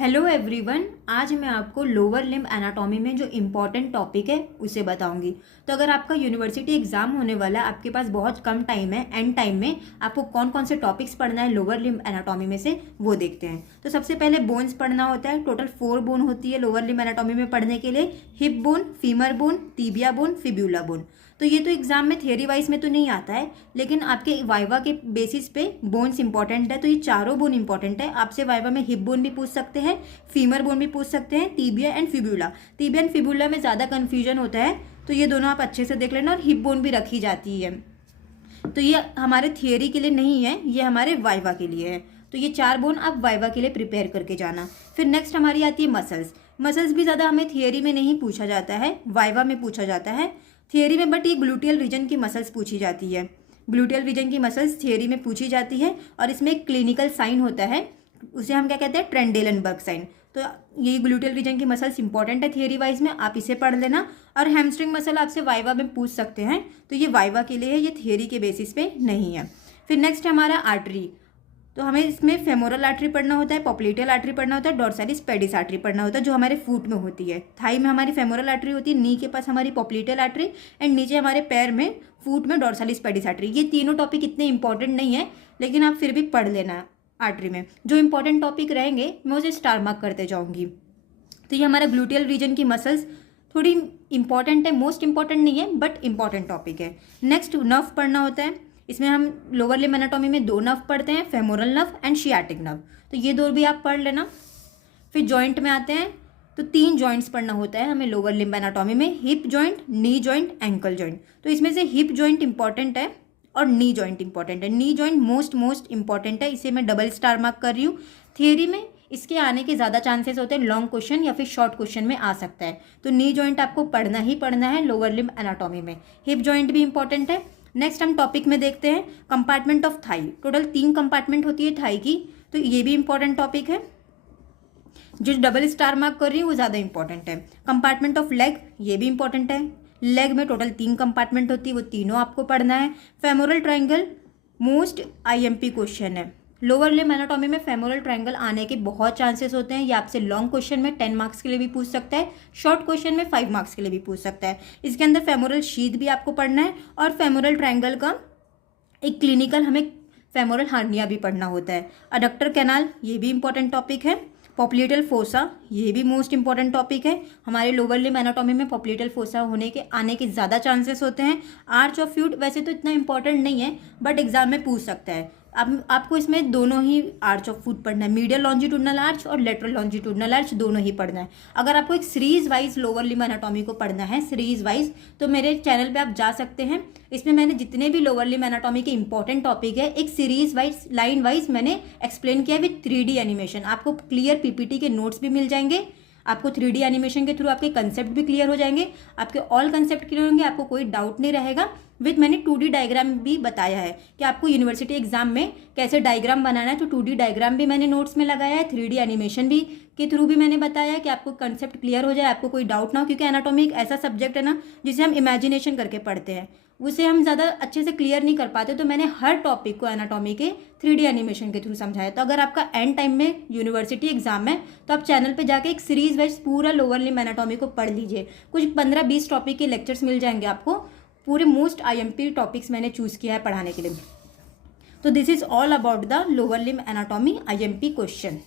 Hello everyone, आज मैं आपको लोअर लिम्ब एनाटॉमी में जो इम्पॉर्टेंट टॉपिक है उसे बताऊंगी। तो अगर आपका यूनिवर्सिटी एग्जाम होने वाला है, आपके पास बहुत कम टाइम है, एंड टाइम में आपको कौन कौन से टॉपिक्स पढ़ना है लोअर लिम्ब एनाटॉमी में से वो देखते हैं। तो सबसे पहले बोन्स पढ़ना होता है। टोटल 4 बोन होती है लोअर लिम्ब एनाटॉमी में पढ़ने के लिए। Hip bone, femur bone, tibia bone, fibula bone. तो ये तो एग्जाम में थियरी वाइज में तो नहीं आता है, लेकिन आपके वाइवा के बेसिस पे बोन्स इंपॉर्टेंट है। तो ये चारों बोन इंपॉर्टेंट है। आपसे वाइवा में हिप बोन भी पूछ सकते हैं, फीमर बोन भी पूछ सकते हैं, tibia and fibula. Tibia and fibula में ज़्यादा कन्फ्यूजन होता है, तो ये दोनों आप अच्छे से देख लेना। और हिप बोन भी रखी जाती है। तो ये हमारे थियरी के लिए नहीं है, ये हमारे वाइवा के लिए है। तो ये 4 बोन आप वाइवा के लिए प्रिपेयर करके जाना। फिर नेक्स्ट हमारी आती है मसल्स। मसल्स भी ज़्यादा हमें थियरी में नहीं पूछा जाता है, वाइवा में पूछा जाता है थियरी में। बट ये ग्लूटियल रीजन की मसल्स पूछी जाती है। ग्लूटियल रीजन की मसल्स थियरी में पूछी जाती है, और इसमें एक क्लिनिकल साइन होता है, उसे हम क्या कहते हैं, ट्रेंडेलनबर्ग साइन। तो ये ग्लूटियल रीजन की मसल्स इंपॉर्टेंट है थियरी वाइज में, आप इसे पढ़ लेना। और हैमस्ट्रिंग मसल आपसे वाइवा में पूछ सकते हैं, तो ये वाइवा के लिए है, ये थियरी के बेसिस पे नहीं है। फिर नेक्स्ट हमारा आर्टरी। तो हमें इसमें फेमोरल आर्टरी पढ़ना होता है, पॉप्लिटियल आर्टरी पढ़ना होता है, डॉर्सालिस पेडिस आर्टरी पढ़ना होता है, जो हमारे फुट में होती है। थाई में हमारी फेमोरल आर्टरी होती है, नी के पास हमारी पॉप्लिटियल आर्टरी, एंड नीचे हमारे पैर में फुट में डॉर्सालिस पेडिस आर्टरी। ये तीनों टॉपिक इतने इंपॉर्टेंट नहीं है, लेकिन आप फिर भी पढ़ लेना। आर्टरी में जो इंपॉर्टेंट टॉपिक रहेंगे मैं उसे स्टार मार्क करते जाऊंगी। तो ये हमारा ग्लूटियल रीजन की मसल्स थोड़ी इंपॉर्टेंट है, मोस्ट इंपॉर्टेंट नहीं है बट इंपॉर्टेंट टॉपिक है। नेक्स्ट नर्व पढ़ना होता है। इसमें हम लोअर लिम्ब एनाटॉमी में 2 नर्व पढ़ते हैं, femoral nerve and sciatic nerve. तो ये 2 भी आप पढ़ लेना। फिर जॉइंट में आते हैं, तो 3 जॉइंट्स पढ़ना होता है हमें लोअर लिम्ब एनाटॉमी में, hip joint, knee joint, ankle joint. तो इसमें से हिप जॉइंट इंपॉर्टेंट है और नी जॉइंट इंपॉर्टेंट है। नी जॉइंट मोस्ट इंपॉर्टेंट है, इसे मैं डबल स्टार मार्क कर रही हूँ। थियरी में इसके आने के ज़्यादा चांसेस होते हैं, लॉन्ग क्वेश्चन या फिर शॉर्ट क्वेश्चन में आ सकता है। तो नी जॉइंट आपको पढ़ना ही पढ़ना है लोअर लिम्ब एनाटॉमी में। हिप जॉइंट भी इंपॉर्टेंट है। नेक्स्ट हम टॉपिक में देखते हैं compartment of thigh. Total 3 compartment होती है थाई की, तो ये भी इंपॉर्टेंट टॉपिक है। जो डबल स्टार मार्क कर रही हूँ वो ज़्यादा इंपॉर्टेंट है। कंपार्टमेंट ऑफ लेग, ये भी इंपॉर्टेंट है। लेग में टोटल 3 कंपार्टमेंट होती है, वो तीनों आपको पढ़ना है। Femoral triangle most IMP question है। लोअर लिम्ब एनाटॉमी में फेमोरल ट्रायंगल आने के बहुत चांसेस होते हैं। ये आपसे लॉन्ग क्वेश्चन में 10 मार्क्स के लिए भी पूछ सकता है, शॉर्ट क्वेश्चन में 5 मार्क्स के लिए भी पूछ सकता है। इसके अंदर फेमोरल शीथ भी आपको पढ़ना है, और फेमोरल ट्रायंगल का एक क्लिनिकल हमें फेमोरल हार्निया भी पढ़ना होता है। अडक्टर कैनाल, ये भी इंपॉर्टेंट टॉपिक है। पॉप्लिटल फोसा, ये भी मोस्ट इंपॉर्टेंट टॉपिक है। हमारे लोअर लिम्ब एनाटॉमी में पॉप्लिटल फोसा आने के ज़्यादा चांसेस होते हैं। आर्च ऑफ फ्यूट वैसे तो इतना इंपॉर्टेंट नहीं है, बट एग्जाम में पूछ सकता है। आपको इसमें दोनों ही आर्च ऑफ फुट पढ़ना है, मीडियल लॉन्जिट्यूडनल आर्च और लेटरल लॉन्जिट्यूडनल आर्च, दोनों ही पढ़ना है। अगर आपको एक series wise lower limb anatomy को पढ़ना है सीरीज वाइज, तो मेरे चैनल पे आप जा सकते हैं। इसमें मैंने जितने भी लोअर लिम्ब एनाटॉमी के इंपॉर्टेंट टॉपिक है, एक सीरीज वाइज लाइन वाइज मैंने एक्सप्लेन किया विद 3D एनिमेशन। आपको क्लियर पीपीटी के नोट्स भी मिल जाएंगे, आपको 3D एनिमेशन के थ्रू आपके कंसेप्ट भी क्लियर हो जाएंगे, आपके ऑल कंसेप्ट क्लियर होंगे, आपको कोई डाउट नहीं रहेगा। विद मैंने 2D डायग्राम भी बताया है कि आपको यूनिवर्सिटी एग्जाम में कैसे डायग्राम बनाना है। तो 2D डायग्राम भी मैंने नोट्स में लगाया है, 3D एनिमेशन भी के थ्रू भी मैंने बताया है कि आपको कंसेप्ट क्लियर हो जाए, आपको कोई डाउट ना हो। क्योंकि एनाटॉमी एक ऐसा सब्जेक्ट है ना जिसे हम इमेजिनेशन करके पढ़ते हैं, उसे हम ज़्यादा अच्छे से क्लियर नहीं कर पाते। तो मैंने हर टॉपिक को एनाटॉमी के 3D एनिमेशन के थ्रू समझाया। तो अगर आपका एंड टाइम में यूनिवर्सिटी एग्जाम है, तो आप चैनल पे जाके एक सीरीज वाइज पूरा लोअर लिम्ब एनाटॉमी को पढ़ लीजिए। कुछ 15-20 टॉपिक के लेक्चर्स मिल जाएंगे आपको। पूरे मोस्ट आईएमपी टॉपिक्स मैंने चूज़ किया है पढ़ाने के लिए। तो this is all about the lower limb anatomy IMP question.